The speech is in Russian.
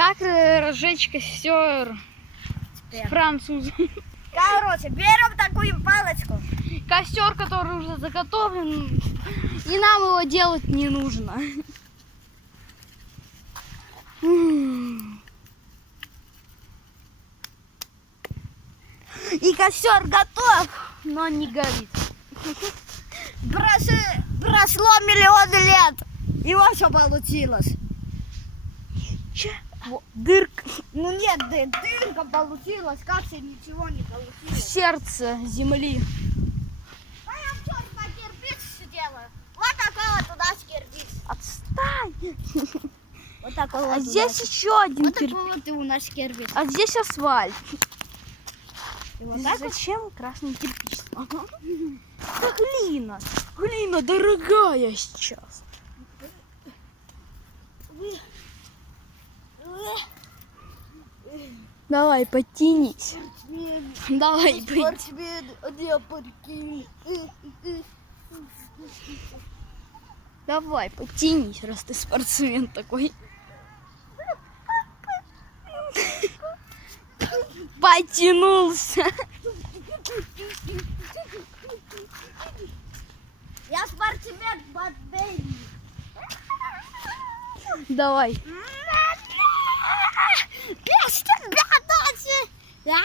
Как разжечь костер с французом? Короче, берем такую палочку. Костер, который уже заготовлен, и нам его делать не нужно. И костер готов, но не горит. Прошло миллионы лет. И вот что получилось. Дырка Ну нет, дырка получилась, как же ничего не в получилось. сердце земли. А я в черт на кирпич сидела. Вот такой вот у нас кирпич. Отстань. Вот такой вот. А у здесь нас. еще один Вот кирпич. такой вот и у нас кирпич. А здесь асфальт. И вот так вот. Зачем красный кирпич? Это глина. Глина дорогая сейчас. Давай, подтянись. Давай, Спортсмен, не подкинь. Давай, подтянись, раз ты спортсмен такой. Потянулся. Я спортсмен, бадбейби. Давай. Без тебя дальше. Я не